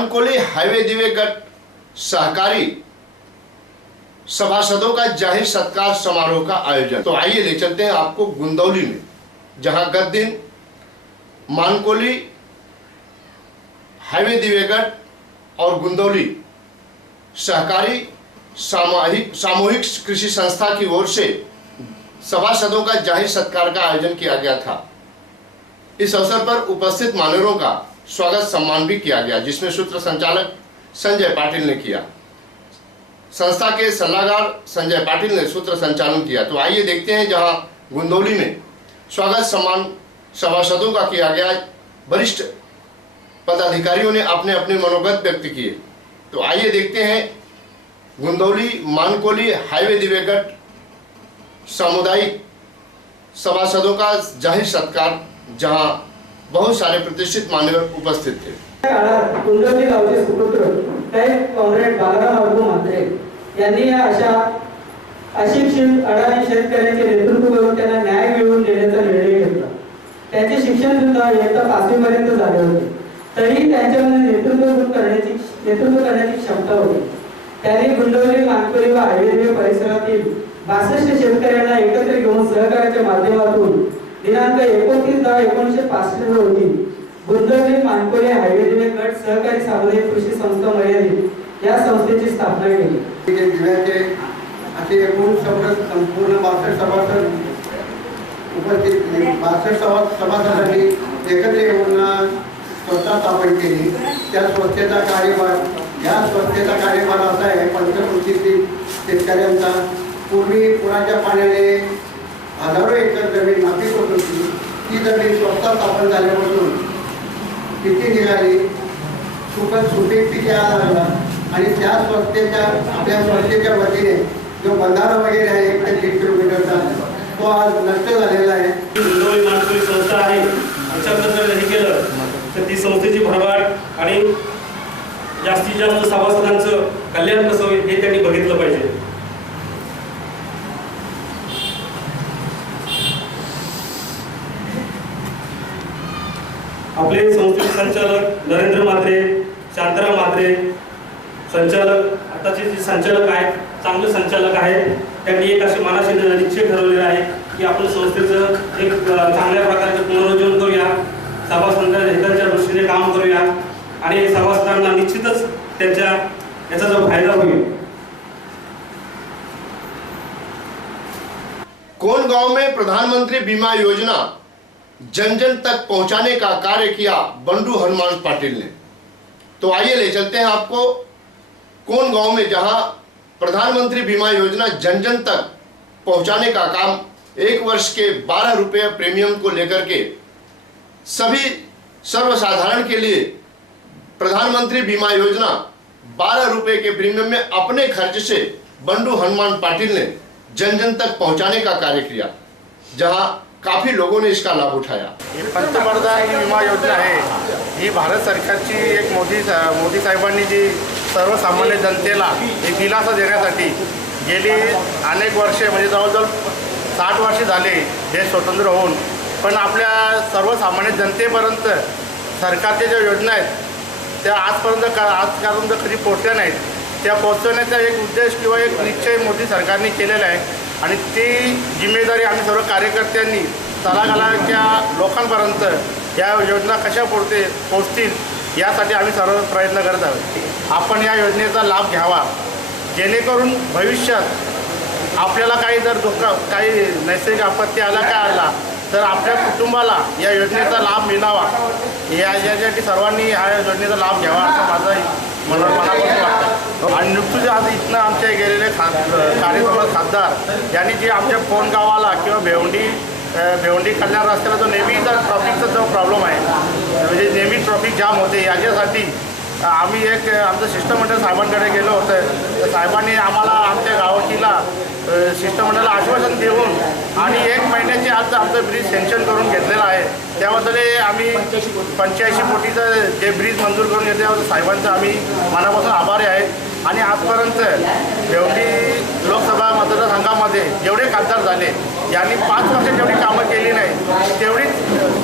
Mankoli highway दिवेगढ़ सहकारी सभासदों का जाहिर सत्कार समारोह का आयोजन। तो आइए ले चलते हैं आपको गुंदौली में, जहां गत दिन मानकोली हाईवे दिवेगढ़ और गुंदौली सहकारी सामूहिक कृषि संस्था की ओर से सभासदों का जाहिर सत्कार का आयोजन किया गया था। इस अवसर पर उपस्थित मान्यवरों का स्वागत सम्मान भी किया गया, जिसमें सूत्र संचालक संजय पाटिल ने किया। संस्था के सलाहकार संजय पाटिल ने सूत्र संचालन किया। तो आइए देखते हैं जहां गुंदौली में स्वागत सम्मान सभासदों का किया गया। वरिष्ठ पदाधिकारियों ने अपने अपने मनोगत व्यक्त किए। तो आइए देखते हैं गुंदौली मानकोली हाईवे दिवेगढ़ सामुदायिक सभासदों का जाहिर सत्कार, जहां बहुत सारे प्रतिष्ठित मान्यवर उपस्थित थे। गुंदौली गावचे सुपुत्र कॉम्रेड बाळाराव म्हात्रे यांनी या अशा अशिक्षित अडाणी शेतकऱ्यांचे नेतृत्व करून त्यांना न्याय मिळवून देण्याचा निर्णय घेतला। त्यांचे शिक्षण सुद्धा इयत्ता 5वी पर्यंत झाले होते, तरी त्यांच्यामध्ये नेतृत्व करण्याची क्षमता होती। त्यांनी गुंदौली मानकोली व हायवे परिसरातील 62 शेतकऱ्यांना एकत्र घेऊन सहकार्याच्या माध्यमातून दिनांक 29/10/1965 रोजी गुंदौली मानकोली हायवे गट सहकारी सामुदायिक कृषी संस्था मर्यादित या संस्थेची स्थापना केली। जिल्ह्याचे असे एकूण संपूर्ण 62 सभासद उपस्थित 62 सभासदांनी एकत्र येऊन संस्था स्थापन केली। त्या संस्थेचा कार्यभार असा आहे, पंचकृषीतील शेतकऱ्यांचा पूर्वी पुराच्या पाण्याने हजारो एकर जमीन नापीक होत होती। ती जमीन स्वतः स्थापन झाल्यापासून पिके निघाली, सुपीक पिके आला आणि त्या संस्थेच्या आपल्या संस्थेच्या वतीने जो बंधारा वगैरे आहे 1 किलोमीटरचा, तो आज नष्ट झालेला आहे। गुंदौली मानकोली संस्था आहे, त्याच्याबद्दल हे केलं तर ती संस्थेची भरभराट आणि जास्तीत जास्त सभासदांचं कल्याण कसं होईल हे त्यांनी बघितलं पाहिजे। आपले संस्थेचे संचालक नरेंद्र म्हात्रे, शांताराम म्हात्रे संचालक, आताचे जे संचालक आहेत चांगले संचालक आहेत। त्यांनी एक असे मनाशी निश्चय ठरवलेला आहे की आपण संस्थेचं एक चांगल्या प्रकारचे पुनरुज्जीवन करूया, सभासदांच्या हिताच्या दृष्टीने काम करूया आणि सभासदांना निश्चितच त्यांच्या याचा जो फायदा होईल। कोन गांव में प्रधानमंत्री बीमा योजना जन जन तक पहुंचाने का कार्य किया बंडू हनुमान पाटिल ने। तो आइए ले चलते हैं आपको कोन गांव में, जहां प्रधानमंत्री बीमा योजना जन जन तक पहुंचाने का काम 1 वर्ष के 12 रुपये प्रीमियम को लेकर के सभी सर्वसाधारण के लिए प्रधानमंत्री बीमा योजना 12 रुपये के प्रीमियम में अपने खर्च से बंडू हनुमान पाटिल ने जन जन तक पहुंचाने का कार्य किया, जहां काफी लोगों ने इसका लाभ उठाया। पंतप्रधान ही विमा योजना आहे, ही भारत सरकारची एक मोदी साहेबांनी जी सर्वसामान्य जनतेला एक दिलासा देण्यासाठी गेली अनेक वर्षे म्हणजे जवळजवळ 60 वर्षे झाले देश स्वतंत्र होऊन, पण आपल्या सर्वसामान्य जनतेपर्यंत सरकारच्या ज्या योजना आहेत त्या आजपर्यंत कधी पोहोचल्या नाहीत। त्या पोहोचवण्याचा एक उद्देश किंवा एक निश्चय मोदी सरकारने केलेला आहे आणि ती जिम्मेदारी आम्ही सर्व कार्यकर्त्यांनी तळागाळाच्या लोकांपर्यंत या योजना कशा पोहोचतील यासाठी आम्ही सर्व प्रयत्न करत आहोत। आपण या योजनेचा लाभ घ्यावा, जेणेकरून भविष्यात आपल्याला काही नैसर्गिक आपत्ती आला तर आपल्या कुटुंबाला या योजनेचा लाभ मिळावा, यासाठी सर्वांनी या योजनेचा लाभ घ्यावा असं माझं मनापासून वाटतं। आणि नुकतंच आज इथनं आमच्या गेलेले कार्यक्रमात खासदार यांनी जे आमच्या कोन गावाला किंवा भेवंडी कल्याण रस्त्याला जो नेहमीचा ट्रॉफिकचा जो प्रॉब्लेम आहे, म्हणजे नेहमी ट्रॉफिक जाम होते, याच्यासाठी आम्ही आमचं शिष्टमंडळ साहेबांकडे गेलो होतं। तर साहेबांनी आम्हाला आमच्या गावकीला शिष्टमंडळाला आश्वासन देऊन आणि 1 महिन्याचे आज आमचं ब्रिज सँक्शन करून घेतलेलं आहे। त्याबद्दल आम्ही 85 कोटीचं जे ब्रिज मंजूर करून घेतले त्याबद्दल साहेबांचं आम्ही मनापासून आभारी आहेत। आणि आजपर्यंत भेवंडी लोकसभा मतदारसंघामध्ये जेवढे खासदार झाले यांनी 5 वर्ष जेवढी कामं केली नाही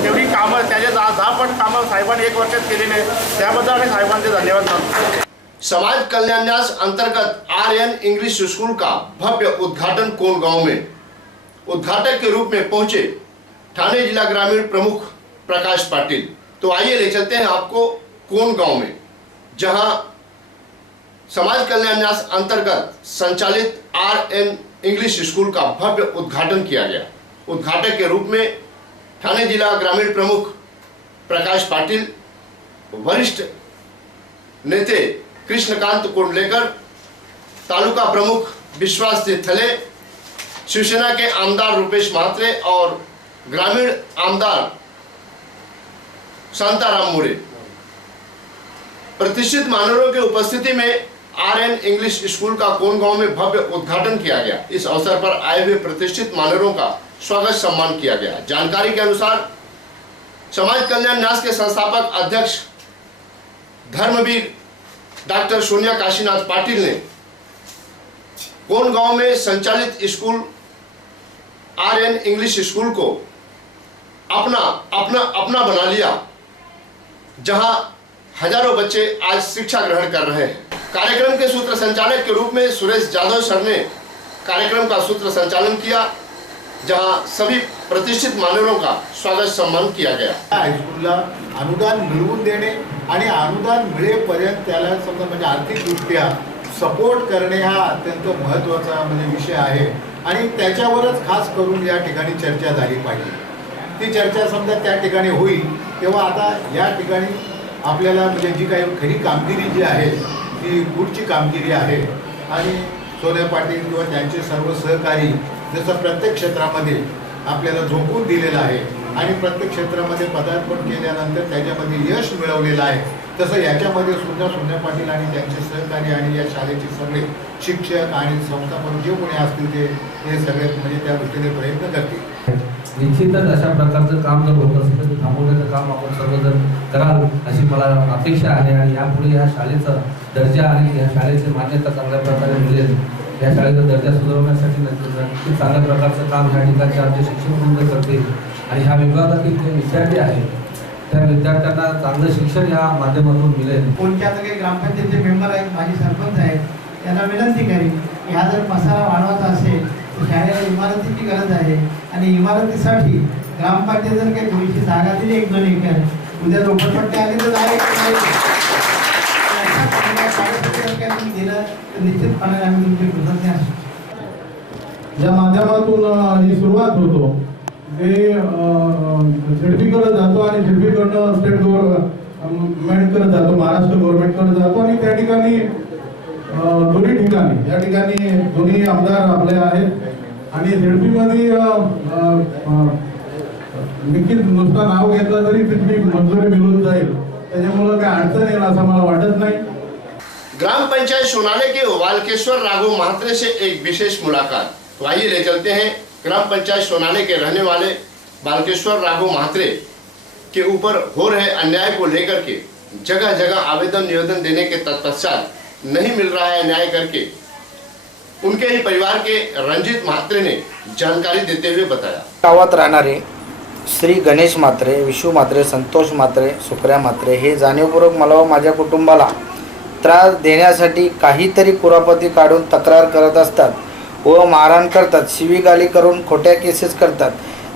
तेवढी कामं त्याचे 10 पट कामं साहेबांनी 1 वर्षात केलेले आहेत, त्याबद्दल आम्ही साहेबांचे धन्यवाद मानतो। समाज कल्याण न्यास अंतर्गत आर्यन इंग्लिश स्कूल का भव्य उद्घाटन कोन गांव में उद्घाटक के रूप में पहुंचे ठाणे जिला ग्रामीण प्रमुख प्रकाश पाटिल। तो आइए ले चलते हैं आपको कोन गांव में, जहां समाज कल्याण न्यास अंतर्गत संचालित आरएन इंग्लिश स्कूल का भव्य उद्घाटन किया गया। उद्घाटक के रूप में ठाणे जिला ग्रामीण प्रमुख प्रकाश पाटिल, वरिष्ठ नेते कृष्णकांत कोंडलेकर, तालुका प्रमुख विश्वास थले, शिवसेना के आमदार रुपेश म्हात्रे और ग्रामीण आमदार शांताराम मुरे। प्रतिष्ठित मान्यवरों की उपस्थिति में आरएन इंग्लिश स्कूल का कोन गांव में भव्य उद्घाटन किया गया। इस अवसर पर आए हुए प्रतिष्ठित मान्यवरों का स्वागत सम्मान किया गया। जानकारी के अनुसार समाज कल्याण न्यास के संस्थापक अध्यक्ष धर्मवीर डॉक्टर सोनिया काशीनाथ पाटिल ने कोन गांव में संचालित स्कूल आरएन इंग्लिश स्कूल को अपना बना लिया, जहां हजारों बच्चे आज शिक्षा ग्रहण कर रहे हैं। कार्यक्रम के सूत्र संचालक के रूप में सुरेश जाधव सर ने कार्यक्रम का सूत्र संचालन किया, जहां सभी प्रतिष्ठित मान्यवरों का स्वागत सम्मान किया गया। हायस्कूलला अनुदान मिळवून देणे आणि अनुदान मिळेपर्यंत त्याला समजा म्हणजे आर्थिकदृष्ट्या सपोर्ट करणे हा अत्यंत महत्त्वाचा म्हणजे विषय आहे आणि त्याच्यावरच खास करून या ठिकाणी चर्चा झाली पाहिजे। ती चर्चा समजा त्या ठिकाणी होईल तेव्हा आता या ठिकाणी आपल्याला म्हणजे जी काही खरी कामगिरी जी आहे ती पुढची कामगिरी आहे आणि सोन्या पाटील किंवा त्यांचे सर्व सहकारी जसं प्रत्येक क्षेत्रामध्ये आपल्याला झोकून दिलेलं आहे आणि प्रत्येक क्षेत्रामध्ये पदार्पण केल्यानंतर त्याच्यामध्ये यश मिळवलेलं आहे, तसं याच्यामध्ये सुद्धा सोन्या पाटील आणि त्यांचे सहकारी आणि या शाळेचे सगळे शिक्षक आणि संस्थापक जे कोणी असतील ते सगळे म्हणजे त्या दृष्टीने प्रयत्न करतील। निश्चितच अशा प्रकारचं काम जर होत असेल तर थांबवण्याचं काम आपण सर्वजण कराल अशी मला अपेक्षा आहे आणि यापुढे या शाळेचा दर्जा आणि या शाळेची मान्यता चांगल्या प्रकारे मिळेल। या शाळेचा दर्जा सुधारण्यासाठी नक्कीच चांगल्या प्रकारचं काम ह्या ठिकाणचे आमचे शिक्षक वृंद करतील आणि ह्या विभागातील जे विद्यार्थी आहेत त्या विद्यार्थ्यांना चांगलं शिक्षण या माध्यमातून मिळेल। कोणत्या तरी ग्रामपंचायतीचे मेंबर आहेत, माझे सरपंच आहेत, त्यांना विनंती करेन की हा जर मसाला वाढवायचा असेल तर शाळेला इमारतीची गरज आहे आणि इमारतीसाठी ग्रामपंचायत जर काही थोडीशी जागा दिली 1-2 एकर, उद्या झोपडपट्टी आली तर दिलं तर निश्चितपणे आम्ही तुमचे कृतज्ञ असू। ज्या माध्यमातून ही सुरुवात होतो ते झेडपीकडे जातो आणि झेडपीकडनं स्टेट गव्हर्नमेंटकडे जातो, महाराष्ट्र गव्हर्नमेंटकडे जातो आणि त्या ठिकाणी दोन्ही ठिकाणी या ठिकाणी दोन्ही आमदार आपले आहेत आणि झेडपीमध्ये नक्कीच नुसतं नाव घेतलं तरी तिथली मंजुरी मिळून जाईल, त्याच्यामुळे काय अडचण येईल असं मला वाटत नाही। ग्राम पंचायत सोनाले के वाल्केश्वर राघव म्हात्रे से एक विशेष मुलाकात। तो आइए ले चलते हैं ग्राम पंचायत सोनाले के रहने वाले वाल्केश्वर राघव म्हात्रे के ऊपर हो रहे अन्याय को लेकर के जगह जगह आवेदन निवेदन देने के तत्पश्चात नहीं मिल रहा है न्याय करके उनके ही परिवार के रंजीत म्हात्रे ने जानकारी देते हुए बताया। गावात राहणारे श्री गणेश म्हात्रे, विशू म्हात्रे, संतोष म्हात्रे, सुप्रिया म्हात्रे हे जाणीवपूर्वक मला व माझ्या कुटुंबाला त्रास देण्यासाठी काहीतरी कुरापती काढून तक्रार करत असतात व मारहाण करतात, शिवीगाली करून खोट्या केसेस करतात।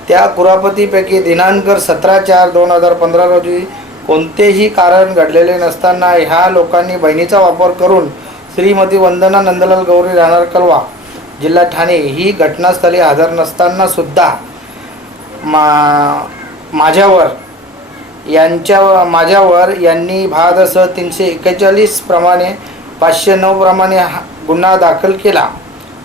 त्या कुरापतीपैकी दिनांक 17/4/2015 रोजी कोणतेही कारण घडलेले नसताना ह्या लोकांनी बहिणीचा वापर करून श्रीमती वंदना नंदलाल गौरी राहणार कलवा जिल्हा ठाणे ही घटनास्थळी हजर नसताना सुद्धा माझ्यावर यांनी भादस 341 प्रमाणे 509 प्रमाणे गुन्हा दाखल केला।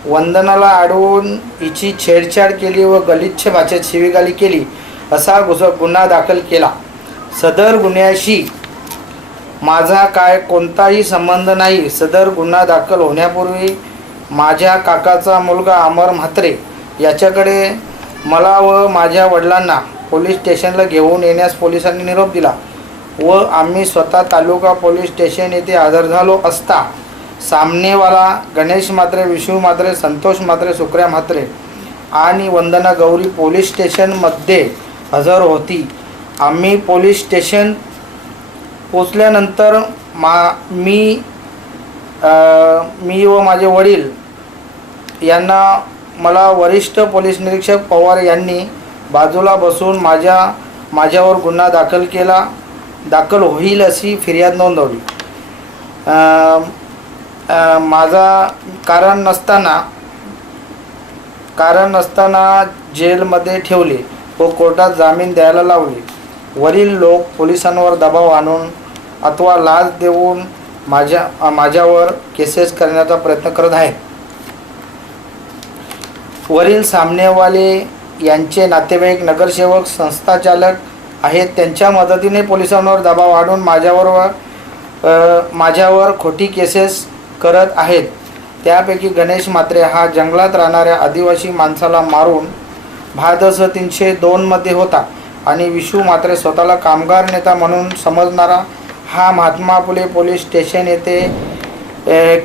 वंदनाला अडवून हिची छेडछाड केली व गलिच्छ भाषेत शिवीगाळी केली असा गुन्हा दाखल केला। सदर गुन्ह्याशी माझा काय कोणताही संबंध नाही। सदर गुन्हा दाखल होण्यापूर्वी माझ्या काकाचा मुलगा अमर म्हात्रे याच्याकडे मला व माझ्या वडिलांना पोलीस स्टेशनला घेऊन येण्यास पोलिसांनी निरोप दिला व आम्ही स्वतः तालुका पोलीस स्टेशन येथे हजर झालो असता सामनेवाला गणेश म्हात्रे, विशू म्हात्रे, संतोष म्हात्रे, सुप्रिया म्हात्रे आणि वंदना गौरी पोलीस स्टेशनमध्ये हजर होती आम्ही पोलीस स्टेशन पोचल्यानंतर मी व माझे वडील यांना मला वरिष्ठ पोलीस निरीक्षक पवार यांनी बाजूला बसून माझ्यावर गुन्हा दाखल होईल अशी फिर्याद नोंदवली. माझा कारण नसताना जेलमध्ये ठेवले व कोर्टात जामीन द्यायला लावले. वरील लोक पोलिसांवर दबाव आणून अथवा लाच देऊन माझ्यावर केसेस करण्याचा प्रयत्न करत आहेत. वरील सामनेवाले यांचे नातेवाईक नगरसेवक संस्थाचालक आहेत. त्यांच्या मदतीने पोलिसांवर दबाव आणून माझ्यावर खोटी केसेस करत आहेत. त्यापैकी गणेश म्हात्रे हा जंगलात राहणाऱ्या आदिवासी माणसाला मारून भादस 302 मध्ये होता आणि विशू म्हात्रे स्वतःला कामगार नेता म्हणून समजणारा हा महात्मा फुले पोलीस स्टेशन येथे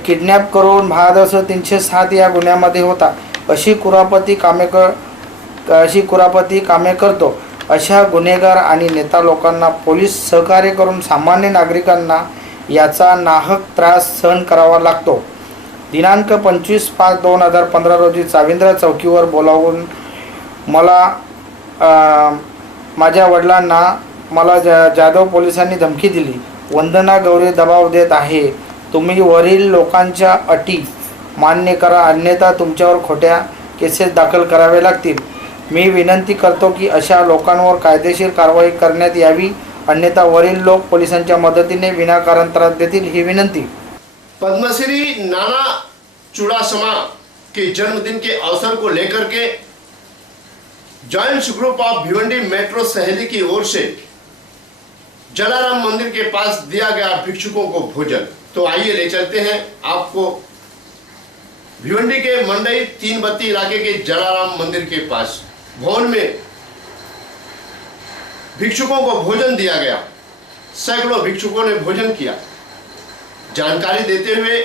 किडनॅप करून भादस 307 या गुन्ह्यामध्ये होता. अशी कुरापती कामे करतो. अशा गुन्हेगार आणि नेता लोकांना पोलीस सहकार्य करून सामान्य नागरिकांना याचा नाहक त्रास सहन करावा लागतो. दिनांक 25/5/2015 रोजी चाविंद्रा चौकीवर बोलावून माझ्या वडिलांना जाधव पोलिसांनी धमकी दिली. वंदना गौरी दबाव देत आहे. तुम्ही वरील लोकांच्या अटी मान्य करा, अन्यथा तुमच्यावर खोट्या केसेस दाखल करावे लागतील. मी विनंती करतो की अशा लोकांवर कायदेशीर कारवाई करण्यात यावी, अन्यथा वरील लोक पोलिसांच्या मदतीने विनाकारण त्रास देतील ही विनंती. पद्मश्री नाना चुड़ासमा के जन्मदिन के अवसर को लेकर के joints group of Bhiwandi metro सहेली की ओर से जलाराम मंदिर के पास दिया गया भिक्षुकों को भोजन. तो आइए ले चलते हैं आपको भिवंडी के मंडई 3 बत्ती इलाके के जलाराम मंदिर के पास भवन में भिक्षुकों को भोजन दिया गया. सैकड़ों भिक्षुकों ने भोजन किया. जानकारी देते हुए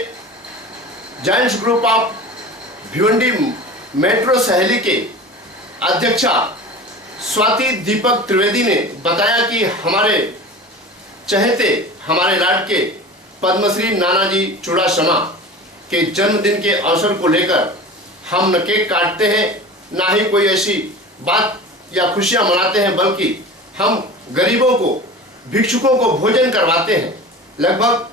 joints group of Bhiwandi metro Saheli के अध्यक्षा स्वाति दीपक त्रिवेदी ने बताया कि हमारे चहेते, हमारे लाडके पद्मश्री नानाजी चुड़ासमा के जन्मदिन के अवसर को लेकर हम न केक काटते हैं, ना ही कोई ऐसी बात या खुशियां मनाते हैं, बल्कि हम गरीबों को, भिक्षुकों को भोजन करवाते हैं. लगभग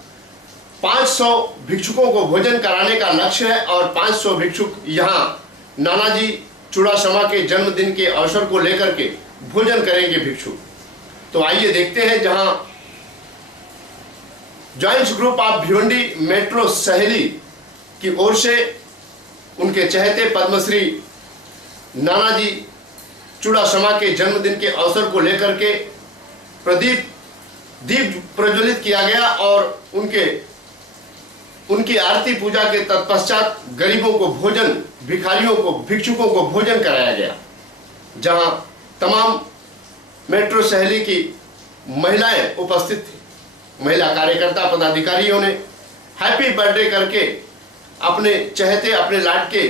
500 भिक्षुकों को भोजन कराने का लक्ष्य है और 500 भिक्षुक यहाँ नानाजी चुड़ासमा के जन्मदिन के अवसर को लेकर के भोजन करेंगे भिक्षुक. तो आइए देखते हैं जहां joints group of Bhiwandi metro सहेली की ओर से उनके चहेते पद्मश्री नानाजी चुड़ासमा के जन्मदिन के अवसर को लेकर के दीप प्रज्वलित किया गया और उनकी आरती पूजा के तत्पश्चात गरीबों को भोजन, भिखारियों को, भिक्षुकों को भोजन कराया गया. जहां तमाम मेट्रो सहेली की महिलाएं उपस्थित थी. महिला कार्यकर्ता पदाधिकारियों ने हैप्पी बर्थडे करके अपने चहेते, अपने लाडके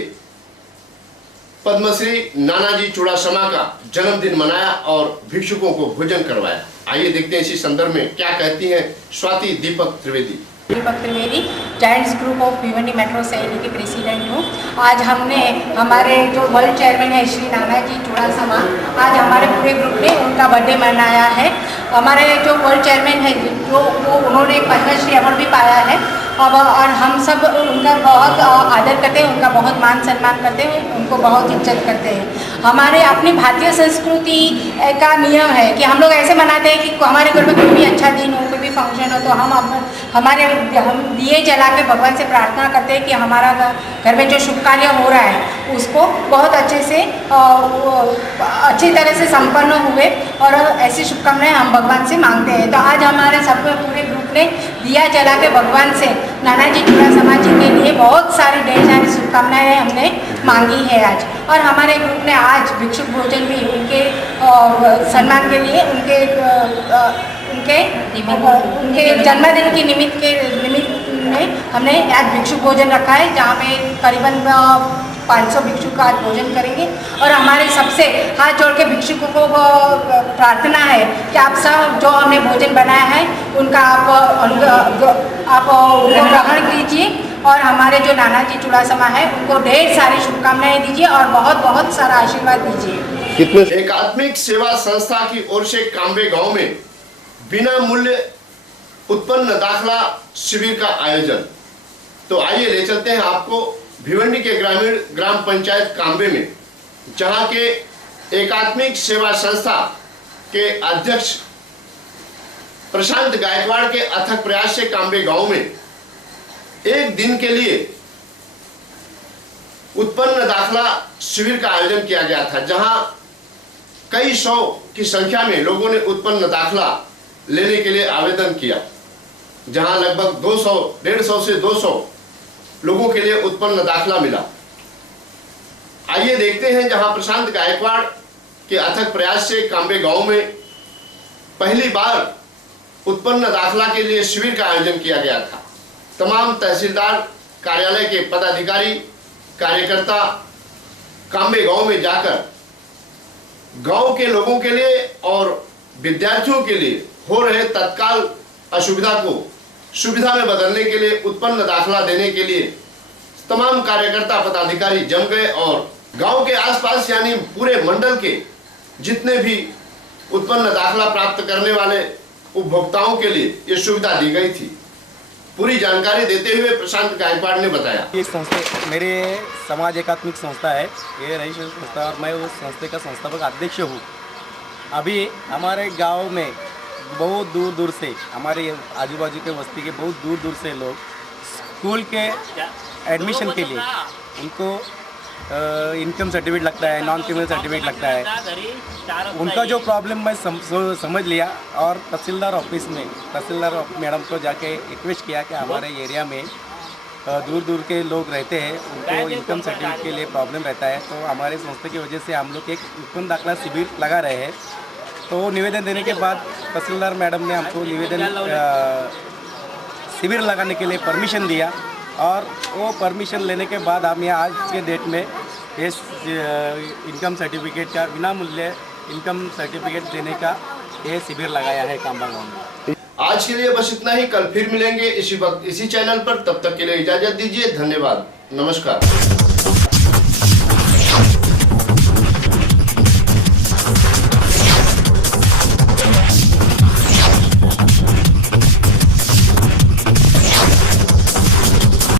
पद्मश्री नानाजी चुड़ासमा का जन्मदिन मनाया और भिक्षुकों को भोजन करवाया. आइए देखते हैं इसी संदर्भ में क्या कहती हैं Swati Deepak Trivedi. Deepak Trivedi Giants group of Bhiwandi metro Saheli के प्रेसिडेंट हूँ. आज हमने हमारे जो वर्ल्ड चेयरमैन है श्री नानाजी चुड़ासमा, आज हमारे पूरे ग्रुप ने उनका बर्थडे मनाया है. हमारे जो वर्ल्ड चेयरमैन है उन्होंने पद्मश्री अवार्ड भी पाया है और हम सब उनका बहुत आदर करते हैं, उनका बहुत मान सम्मान करते हैं, उनको बहुत इज्जत करते हैं. हमारे अपनी भारतीय संस्कृति का नियम है कि हम लोग ऐसे मनाते हैं कि हमारे घर में कोई भी अच्छा दिन हो, कोई भी फंक्शन हो तो हम दिए जला के भगवान से प्रार्थना करते हैं कि हमारा घर में जो शुभ कार्य हो रहा है उसको बहुत अच्छी तरह से संपन्न हुए और ऐसी शुभकामनाएं हम भगवान से मांगते हैं. तो आज हमारे सब पूरे ग्रुप ने दिया जला के भगवान से नानाजी चुड़ासमा जी के लिए बहुत सारी ढेर सारी शुभकामनाएं हमने मांगी है आज. और हमारे ग्रुप ने आज भिक्षुक भोजन भी उनके सम्मान के लिए उनके जन्मदिन की निमित्त में हमने आज भिक्षुक भोजन रखा है, जहाँ पे करीबन 500 भिक्षुक आज भोजन करेंगे। और हमारे सबसे हाथ जोड़ के भिक्षुकों को प्रार्थना है कि आप सब जो हमने भोजन बनाया है उनका आप उनको ग्रहण कीजिए और हमारे जो नानाजी चुड़ासमा है उनको ढेर सारी शुभकामनाएं दीजिए और बहुत बहुत सारा आशीर्वाद दीजिए। एकात्मिक सेवा संस्था की ओर से काम्बे गांव में बिना मूल्य उत्पन्न दाखला शिविर का आयोजन। तो आइए ले चलते हैं आपको भिवंडी के ग्रामीण ग्राम पंचायत काम्बे में, जहां के एकात्मिक सेवा संस्था के अध्यक्ष प्रशांत गायकवाड़ के अथक प्रयास से काम्बे गांव में एक दिन के लिए उत्पन्न दाखला शिविर का आयोजन किया गया था, जहां कई सौ की संख्या में लोगों ने उत्पन्न दाखला लेने के लिए आवेदन किया, जहां लगभग 150 से 200 लोगों के लिए उत्पन्न दाखला मिला। आइए देखते हैं जहां प्रशांत गायकवाड़ के अथक प्रयास से काम्बे गांव में पहली बार उत्पन्न दाखला के लिए शिविर का आयोजन किया गया था। तमाम तहसीलदार कार्यालय के पदाधिकारी कार्यकर्ता काम्बे गांव में जाकर गांव के लोगों के लिए और विद्यार्थियों के लिए हो रहे तत्काल असुविधा को सुविधा में बदलने के लिए उत्पन्न दाखला देने के लिए तमाम कार्यकर्ता पदाधिकारी जम गए और गांव के आसपास यानी पूरे मंडल के जितने भी उत्पन्न दाखला प्राप्त करने वाले उपभोक्ताओं के लिए ये सुविधा दी गई थी। पूरी जानकारी देते हुए प्रशांत गायकवाड़ ने बताया। ये संस्था मेरे समाज एकात्मिक संस्था है, ये रही संस्था और मैं उस संस्था का संस्थापक अध्यक्ष हूँ। अभी हमारे गांव में बहुत दूर दूर से, हमारे आजू बाजू के बस्ती के बहुत दूर दूर से लोग स्कूल के एडमिशन के लिए उनको इनकम सर्टिफिकेट लगता है, नॉन क्रिमिनल सर्टिफिकेट लगता है। उनका जो प्रॉब्लम मैं समझ लिया और तहसीलदार ऑफिस में तहसीलदार मैडम को जाके रिक्वेस्ट किया कि हमारे एरिया में दूर दूर के लोग रहते हैं, उनको इनकम सर्टिफिकेट के लिए प्रॉब्लम रहता है। तो हमारे संस्था की वजह से हम लोग एक उत्पन्न दाखला शिविर लगा रहे हैं। तो निवेदन देने के बाद तहसीलदार मैडम ने हमको निवेदन शिविर लगाने के लिए परमिशन दिया और वो परमिशन लेने के बाद हम यहाँ आज के डेट में इस इनकम सर्टिफिकेट का बिना मूल्य इनकम सर्टिफिकेट देने का ये शिविर लगाया है काम्बा गाँव में। आज के लिए बस इतना ही। कल फिर मिलेंगे इसी वक्त इसी चैनल पर। तब तक के लिए इजाजत दीजिए। धन्यवाद। नमस्कार।